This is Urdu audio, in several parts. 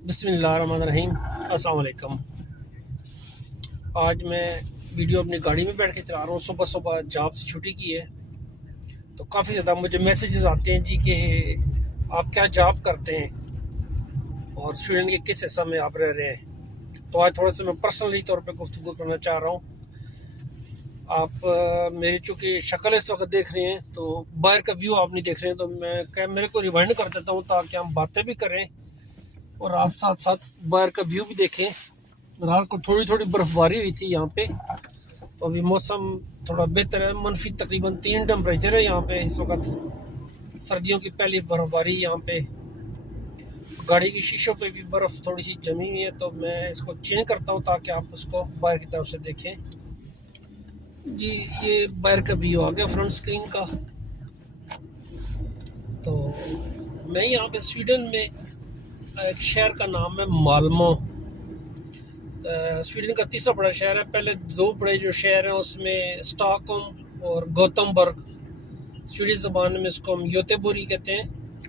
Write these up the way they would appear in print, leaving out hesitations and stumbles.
بسم اللہ الرحمن الرحیم۔ السلام علیکم۔ آج میں ویڈیو اپنی گاڑی میں بیٹھ کے چلا رہا ہوں۔ صبح صبح جاب سے چھٹی کی ہے تو کافی زیادہ مجھے میسیجز آتے ہیں جی کہ آپ کیا جاب کرتے ہیں اور اسٹوڈنٹ کے کس حصہ میں آپ رہ رہے ہیں۔ تو آج تھوڑا سا میں پرسنلی طور پہ گفتگو کرنا چاہ رہا ہوں۔ آپ میری چونکہ شکل اس وقت دیکھ رہے ہیں تو باہر کا ویو آپ نہیں دیکھ رہے ہیں، تو میں میرے کو ریوائنڈ کر دیتا ہوں تاکہ ہم باتیں بھی کریں اور آپ ساتھ ساتھ باہر کا ویو بھی دیکھیں۔ رات کو تھوڑی تھوڑی برف باری ہوئی تھی یہاں پہ، تو ابھی موسم تھوڑا بہتر ہے۔ منفی تقریباً 3 ٹمپریچر ہے یہاں پہ اس وقت، سردیوں کی پہلی برف باری یہاں پہ۔ گاڑی کی شیشوں پہ بھی برف تھوڑی سی جمی ہوئی ہے، تو میں اس کو چینج کرتا ہوں تاکہ آپ اس کو باہر کی طرف سے دیکھیں۔ جی یہ باہر کا ویو آ گیا فرنٹ اسکرین کا۔ تو میں یہاں پہ سویڈن میں ایک شہر کا نام ہے مالمو۔ سویڈن کا تیسرا بڑا شہر ہے۔ پہلے 2 بڑے جو شہر ہیں اس میں اسٹاک ہوم اور گوتمبرگ، سویڈش زبان میں اس کو ہم یوتےبوری کہتے ہیں،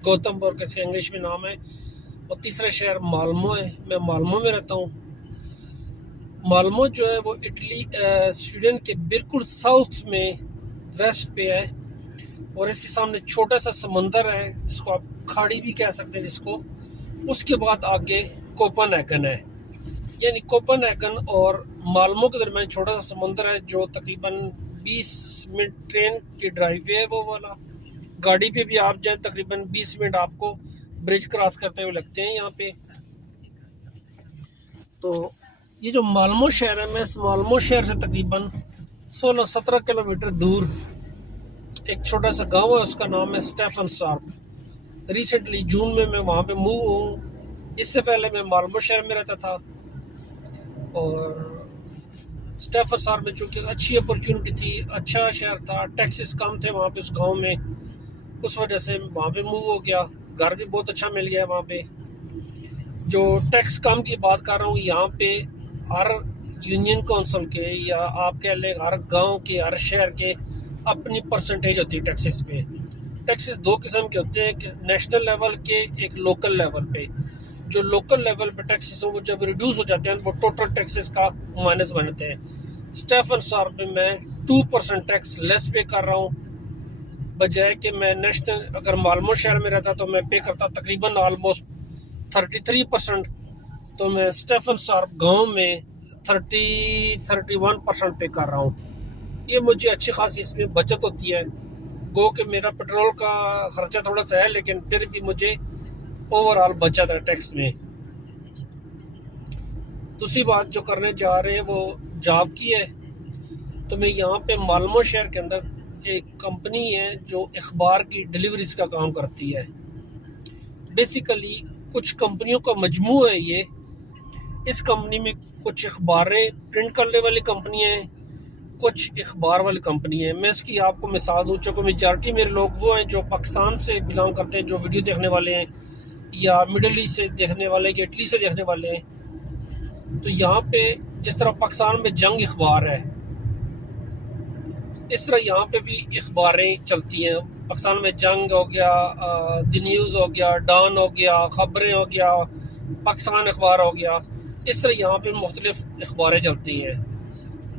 گوتمبرگ اس کا انگلش میں نام ہے، اور تیسرا شہر مالمو ہے۔ میں مالمو میں رہتا ہوں۔ مالمو جو ہے وہ سویڈن کے بالکل ساؤتھ میں ویسٹ پہ ہے، اور اس کے سامنے چھوٹا سا سمندر ہے جس کو آپ کھاڑی بھی کہہ سکتے ہیں جس کو۔ اس کے بعد آگے کوپن ہیگن ہے، یعنی کوپن ہیگن اور مالمو کے درمیان چھوٹا سا سمندر ہے جو تقریباً 20 منٹ ٹرین کی ڈرائیو پہ ہے وہ والا۔ گاڑی پہ بھی آپ جائیں تقریباً 20 منٹ آپ کو برج کراس کرتے ہوئے لگتے ہیں یہاں پہ۔ تو یہ جو مالمو شہر ہے، میں اس مالمو شہر سے تقریباً 16-17 کلومیٹر دور ایک چھوٹا سا گاؤں ہے، اس کا نام ہے اسٹیفن سارپ۔ ریسنٹلی جون میں وہاں پہ موو ہوں۔ اس سے پہلے میں مالمو شہر میں رہتا تھا، اور اسٹیفن سارپ میں چونکہ اچھی اپرچونٹی تھی، اچھا شہر تھا، ٹیکسز کم تھے وہاں پہ اس گاؤں میں، اس وجہ سے وہاں پہ موو ہو گیا۔ گھر بھی بہت اچھا مل گیا وہاں پہ۔ جو ٹیکس کم کی بات کر رہا ہوں، یہاں پہ ہر یونین کونسل کے یا آپ کہہ لیں ہر گاؤں کے ہر شہر کے اپنی پرسنٹیج ہوتی ہے ٹیکسز پہ۔ ٹیکسز 2 قسم کے ہوتے ہیں، ایک نیشنل لیول کے، ایک لوکل لیول پہ۔ جو لوکل لیول پہ ٹیکسز ہوں وہ جب ریڈیوس ہو جاتے ہیں وہ ٹوٹل ٹیکسز کا مائنس بنتے ہیں۔ اسٹیفن سارپ میں میں 2% ٹیکس لیس پے کر رہا ہوں، بجائے کہ میں نیشنل اگر مالمو شہر میں رہتا تو میں پے کرتا تقریباً آلموسٹ 33%، تو میں اسٹیفن سارپ گاؤں میں 31% پے کر رہا ہوں۔ یہ مجھے اچھی خاصی اس میں بچت ہوتی ہے، گو کہ میرا پیٹرول کا خرچہ تھوڑا سا ہے لیکن پھر بھی مجھے اوور آل بچت ہے ٹیکس میں۔ دوسری بات جو کرنے جا رہے ہیں وہ جاب کی ہے۔ تو میں یہاں پہ مالمو شہر کے اندر ایک کمپنی ہے جو اخبار کی ڈیلیوریز کا کام کرتی ہے۔ بیسیکلی کچھ کمپنیوں کا مجموعہ ہے یہ۔ اس کمپنی میں کچھ اخباریں پرنٹ کرنے والی کمپنی ہیں، کچھ اخبار والی کمپنی ہیں۔ میں اس کی آپ کو مثال دوں، چونکہ میجارٹی میرے لوگ وہ ہیں جو پاکستان سے بلانگ کرتے ہیں، جو ویڈیو دیکھنے والے ہیں، یا مڈل ایسٹ سے دیکھنے والے ہیں، یا اٹلی سے دیکھنے والے ہیں۔ تو یہاں پہ جس طرح پاکستان میں جنگ اخبار ہے، اس طرح یہاں پہ بھی اخباریں چلتی ہیں۔ پاکستان میں جنگ ہو گیا، دی نیوز ہو گیا، ڈان ہو گیا، خبریں ہو گیا، پاکستان اخبار ہو گیا، اس طرح یہاں پہ مختلف اخباریں چلتی ہیں۔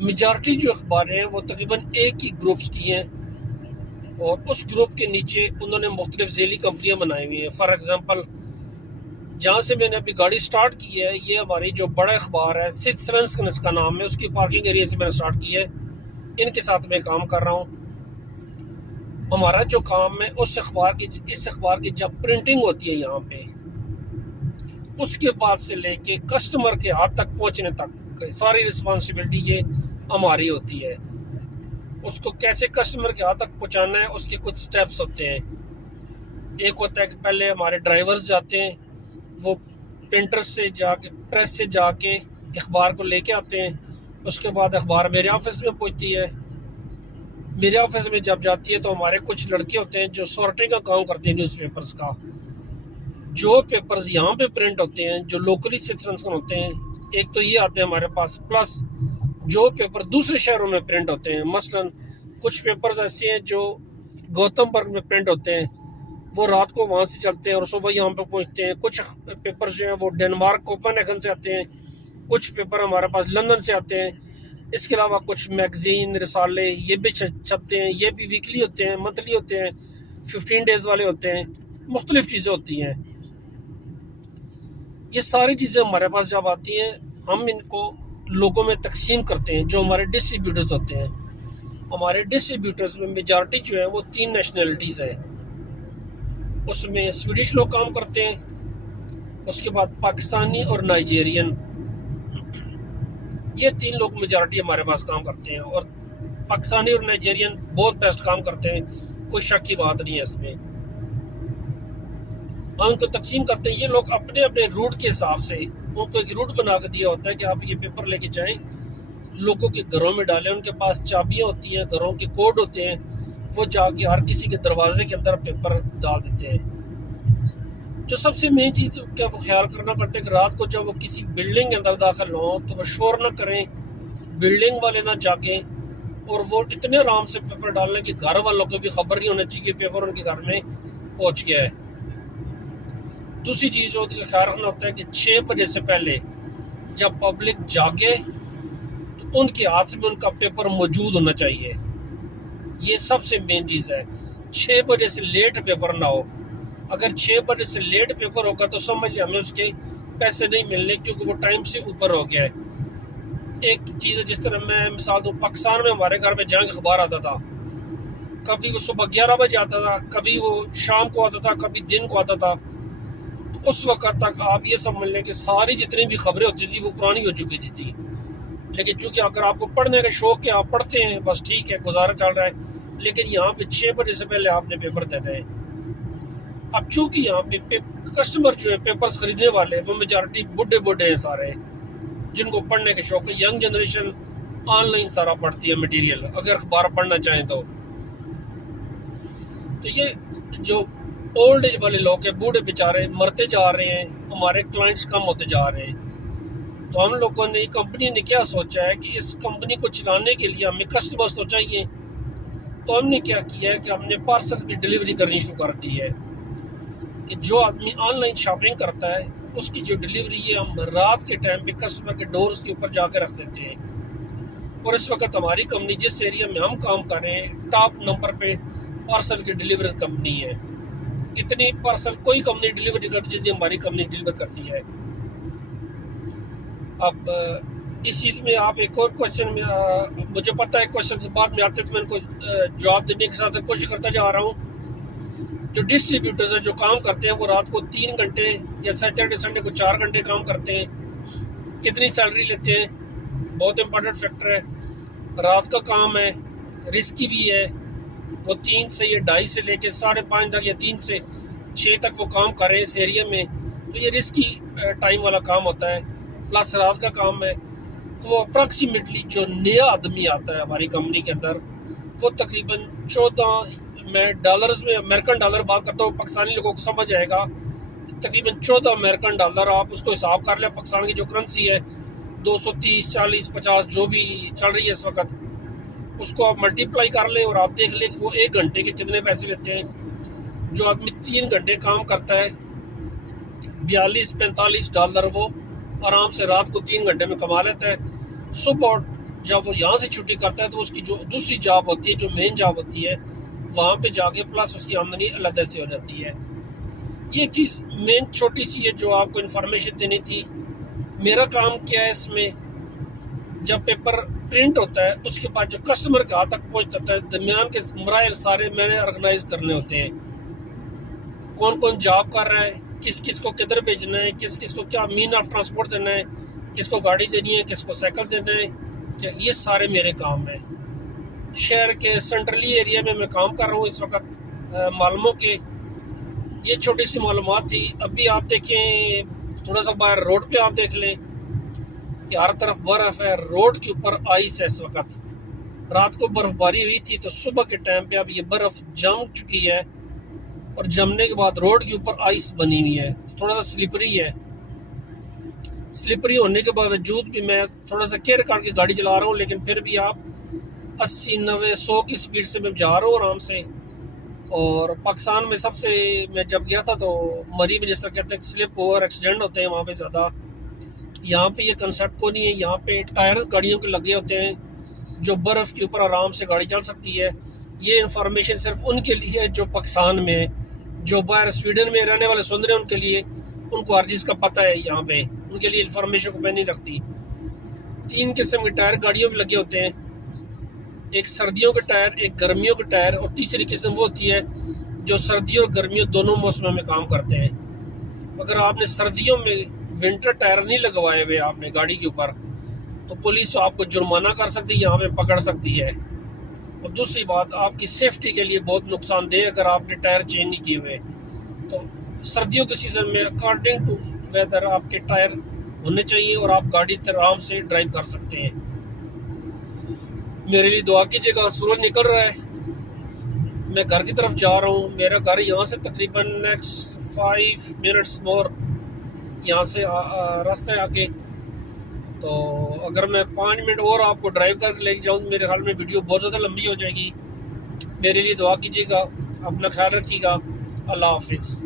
میجارٹی جو اخباریں ہیں وہ تقریباً ایک ہی گروپس کی ہیں، اور اس گروپ کے نیچے انہوں نے مختلف ذیلی کمپنیاں بنائی ہوئی ہیں۔ فار ایگزامپل جہاں سے میں نے ابھی گاڑی سٹارٹ کی ہے، یہ ہماری جو بڑا اخبار ہے سوینسکن اس کا نام ہے، اس کی پارکنگ ایریا سے میں نے سٹارٹ کی ہے۔ ان کے ساتھ میں کام کر رہا ہوں۔ ہمارا جو کام ہے اس اخبار کی جب پرنٹنگ ہوتی ہے یہاں پہ، اس کے بعد سے لے کے کسٹمر کے ہاتھ تک پہنچنے تک ساری رسپانسبلٹی یہ ہماری ہوتی ہے۔ اس کو کیسے کسٹمر کے ہاتھ تک پہنچانا ہے، اس کے کچھ سٹیپس ہوتے ہیں۔ ایک ہوتا ہے کہ پہلے ہمارے ڈرائیورز جاتے ہیں، وہ پرنٹر سے جا کے، پریس سے جا کے اخبار کو لے کے آتے ہیں۔ اس کے بعد اخبار میرے آفس میں پہنچتی ہے۔ میرے آفس میں جب جاتی ہے تو ہمارے کچھ لڑکے ہوتے ہیں جو سارٹنگ کا کام کرتے ہیں نیوز پیپرز کا۔ جو پیپرز یہاں پہ پرنٹ ہوتے ہیں جو لوکلی سٹیزنز ہوتے ہیں، ایک تو یہ آتے ہیں ہمارے پاس، پلس جو پیپر دوسرے شہروں میں پرنٹ ہوتے ہیں۔ مثلا کچھ پیپرز ایسے ہیں جو گوتم برگ میں پرنٹ ہوتے ہیں، وہ رات کو وہاں سے چلتے ہیں اور صبح یہاں پہ پہنچتے ہیں. کچھ پیپر جو ہیں وہ ڈنمارک کوپن ہیگن سے آتے ہیں, کچھ پیپر ہمارے پاس لندن سے آتے ہیں. اس کے علاوہ کچھ میگزین رسالے یہ بھی چھپتے ہیں, یہ بھی ویکلی ہوتے ہیں, منتھلی ہوتے ہیں, 15 ڈیز والے ہوتے ہیں, مختلف چیزیں ہوتی ہیں. یہ ساری چیزیں ہمارے پاس جب آتی ہیں ہم ان کو لوگوں میں تقسیم کرتے ہیں جو ہمارے ڈسٹریبیوٹرز ہوتے ہیں. ہمارے ڈسٹریبیوٹرز میں میجارٹی جو ہے وہ 3 نیشنلٹیز ہیں. اس میں سویڈش لوگ کام کرتے ہیں, اس کے بعد پاکستانی اور نائجیرین, یہ 3 لوگ میجارٹی ہمارے پاس کام کرتے ہیں. اور پاکستانی اور نائجیرین بہت بیسٹ کام کرتے ہیں, کوئی شک کی بات نہیں ہے اس میں. ہم ان کو تقسیم کرتے ہیں. یہ لوگ اپنے اپنے روٹ کے حساب سے ان کو ایک روٹ بنا کے دیا ہوتا ہے کہ آپ یہ پیپر لے کے جائیں, لوگوں کے گھروں میں ڈالیں. ان کے پاس چابیاں ہوتی ہیں, گھروں کے کوڈ ہوتے ہیں, وہ جا کے ہر کسی کے دروازے کے اندر پیپر ڈال دیتے ہیں. جو سب سے مین چیز کیا وہ خیال کرنا پڑتا ہے کہ رات کو جب وہ کسی بلڈنگ کے اندر داخل ہوں تو وہ شور نہ کریں, بلڈنگ والے نہ جاگیں, اور وہ اتنے آرام سے پیپر ڈالنے کہ گھر والوں کو بھی خبر نہیں ہونا چاہیے کہ پیپر ان کے گھر میں پہنچ گیا ہے. دوسری چیز ہوتی ہے خیال رکھنا ہوتا ہے کہ 6 بجے سے پہلے جب پبلک جاگے تو ان کے ہاتھ میں ان کا پیپر موجود ہونا چاہیے. یہ سب سے مین چیز ہے. 6 بجے سے لیٹ پیپر نہ ہو. اگر 6 بجے سے لیٹ پیپر ہوگا تو سمجھ لیں ہمیں اس کے پیسے نہیں ملنے, کیونکہ وہ ٹائم سے اوپر ہو گیا ہے. ایک چیز ہے, جس طرح میں مثال دوں, پاکستان میں ہمارے گھر میں جنگ اخبار آتا تھا, کبھی وہ صبح 11 بجے آتا تھا, کبھی وہ شام کو آتا تھا, کبھی دن کو آتا تھا. تو اس وقت تک آپ یہ سمجھ لیں کہ ساری جتنی بھی خبریں ہوتی تھی وہ پرانی ہو چکی تھی. لیکن چونکہ اگر آپ کو پڑھنے کا شوق ہے آپ پڑھتے ہیں, بس ٹھیک ہے, گزارا چل رہا ہے. لیکن یہاں پہ 6 بجے سے پہلے آپ نے پیپر دینا ہے. اب چونکہ یہاں پہ کسٹمر جو ہے پیپرز خریدنے والے وہ میجارٹی بڈھے ہیں سارے, جن کو پڑھنے کے شوق ہے. ینگ جنریشن آن لائن سارا پڑھتی ہے مٹیریل, اگر اخبار پڑھنا چاہیں تو. یہ جو اولڈ ایج والے لوگ ہیں, بوڑھے بیچارے مرتے جا رہے ہیں, ہمارے کلائنٹس کم ہوتے جا رہے ہیں. تو ہم لوگوں نے, کمپنی نے کیا سوچا ہے کہ اس کمپنی کو چلانے کے لیے ہمیں کسٹمرز تو چاہیے. تو ہم نے کیا کیا ہے کہ ہم نے پارسل کی ڈیلیوری کرنی شروع کر دی ہے. کہ جو آدمی آن لائن شاپنگ کرتا ہے اس کی جو ڈیلیوری ہے ہم رات کے ٹائم پہ کسٹمر کے ڈورز کے اوپر جا کے رکھ دیتے ہیں. اور اس وقت ہماری کمپنی جس ایریا میں ہم کام کر رہے ہیں ٹاپ نمبر پہ پارسل کی ڈیلیوری کمپنی ہے. اتنی پارسل کوئی کمپنی ڈیلیوری کرتی جتنی ہماری کمپنی ڈیلیور کرتی ہے. اب اس چیز میں آپ ایک اور کوشچن میں, مجھے پتہ ہے کوشچن سے بعد میں آتے تو میں ان کو جواب دینے کے ساتھ کوشش کرتا جا رہا ہوں. جو ڈسٹریبیوٹرز ہیں جو کام کرتے ہیں وہ رات کو 3 گھنٹے یا سیٹرڈے سنڈے کو 4 گھنٹے کام کرتے ہیں. کتنی سیلری لیتے ہیں بہت امپورٹنٹ فیکٹر ہے. رات کا کام ہے, رسکی بھی ہے. وہ 3 سے یا 2.5 سے لے کے 5:30 تک یا 3 سے 6 تک وہ کام کر رہے ہیں اس ایریا میں. تو یہ رسکی ٹائم والا کام ہوتا ہے, پلس رات کا کام ہے. تو وہ اپراکسیمیٹلی جو نیا آدمی آتا ہے ہماری کمپنی کے اندر وہ تقریباً 14, میں ڈالرز میں امریکن ڈالر بات کرتا ہوں, پاکستانی لوگوں کو سمجھ جائے گا, تقریباً 14 امریکن ڈالر. آپ اس کو حساب کر لیں, پاکستان کی جو کرنسی ہے 230, 40, 50 جو بھی چل رہی ہے اس وقت, اس کو آپ ملٹیپلائی کر لیں اور آپ دیکھ لیں کہ وہ 1 گھنٹے کے کتنے پیسے لیتے ہیں. جو آدمی 3 گھنٹے کام کرتا ہے 42-45 ڈالر وہ آرام سے رات کو 3 گھنٹے میں کما لیتا ہے. صبح جب وہ یہاں سے چھٹی کرتا ہے تو اس کی جو دوسری جاب ہوتی ہے, جو مین جاب ہوتی ہے, وہاں پہ جا کے پلس اس کی آمدنی علیحدہ سے ہو جاتی ہے. یہ ایک چیز مین چھوٹی سی ہے جو آپ کو انفارمیشن دینی تھی. میرا کام کیا ہے اس میں, جب پیپر پرنٹ ہوتا ہے اس کے بعد جو کسٹمر کے ہاتھ تک پہنچتا ہے درمیان کے مراحل سارے میں نے آرگنائز کرنے ہوتے ہیں. کون کون جاب کر رہا ہے, کس کس کو کدھر بھیجنا ہے, کس کس کو کیا مین آف ٹرانسپورٹ دینا ہے, کس کو گاڑی دینی ہے, کس کو سائیکل دینا ہے, یہ سارے میرے کام ہیں. شہر کے سینٹرلی ایریا میں کام کر رہا ہوں اس وقت, معلوموں کے. یہ چھوٹی سی معلومات تھی. ابھی آپ دیکھیں تھوڑا سا باہر روڈ پہ آپ دیکھ لیں کہ ہر طرف برف ہے, روڈ کے اوپر آئس ہے اس وقت. رات کو برف باری ہوئی تھی تو صبح کے ٹائم پہ اب یہ برف جم چکی ہے, اور جمنے کے بعد روڈ کے اوپر آئس بنی ہوئی ہے, تھوڑا سا سلپری ہے. سلپری ہونے کے باوجود بھی میں تھوڑا سا کیئر کر کے گاڑی چلا رہا ہوں, لیکن پھر بھی آپ 80, 90, 100 کی سپیڈ سے میں جا رہا ہوں آرام سے, اور پاکستان میں سب سے میں جب گیا تھا تو مری میں جس طرح کہتے ہیں سلپ اوور ایکسیڈنٹ ہوتے ہیں وہاں پہ زیادہ. یہاں پہ یہ کنسیپٹ کو نہیں ہے. یہاں پہ ٹائر گاڑیوں کے لگے ہوتے ہیں جو برف کے اوپر آرام سے گاڑی چل سکتی ہے. یہ انفارمیشن صرف ان کے لیے جو پاکستان میں, جو باہر سویڈن میں رہنے والے سن رہے ہیں ان کے لیے, ان کو ہر چیز کا پتہ ہے. یہاں پہ ان کے لیے انفارمیشن کو میں نہیں رکھتی. 3 قسم کے ٹائر گاڑیوں میں لگے ہوتے ہیں, ایک سردیوں کے ٹائر, ایک گرمیوں کے ٹائر, اور تیسری قسم وہ ہوتی ہے جو سردیوں اور گرمیوں دونوں موسموں میں کام کرتے ہیں. اگر آپ نے سردیوں میں ونٹر ٹائر نہیں لگوائے ہوئے آپ نے گاڑی کے اوپر تو پولیس آپ کو جرمانہ کر سکتی ہے, یہاں پہ پکڑ سکتی ہے. اور دوسری بات, آپ کی سیفٹی کے لیے بہت نقصان دہ اگر آپ نے ٹائر چینج نہیں کیے ہوئے. تو سردیوں کے سیزن میں اکارڈنگ ٹو ویدر آپ کے ٹائر ہونے چاہیے اور آپ گاڑی آرام سے ڈرائیو کر سکتے ہیں. میرے لیے دعا کیجیے گا. سورج نکل رہا ہے, میں گھر کی طرف جا رہا ہوں. میرا گھر یہاں سے تقریباً نیکسٹ 5 منٹس مور یہاں سے راستہ ہے آگے. تو اگر میں 5 منٹ اور آپ کو ڈرائیو کر کے لے جاؤں میرے خیال میں ویڈیو بہت زیادہ لمبی ہو جائے گی. میرے لیے دعا کیجیے گا. اپنا خیال رکھیے گا. اللہ حافظ.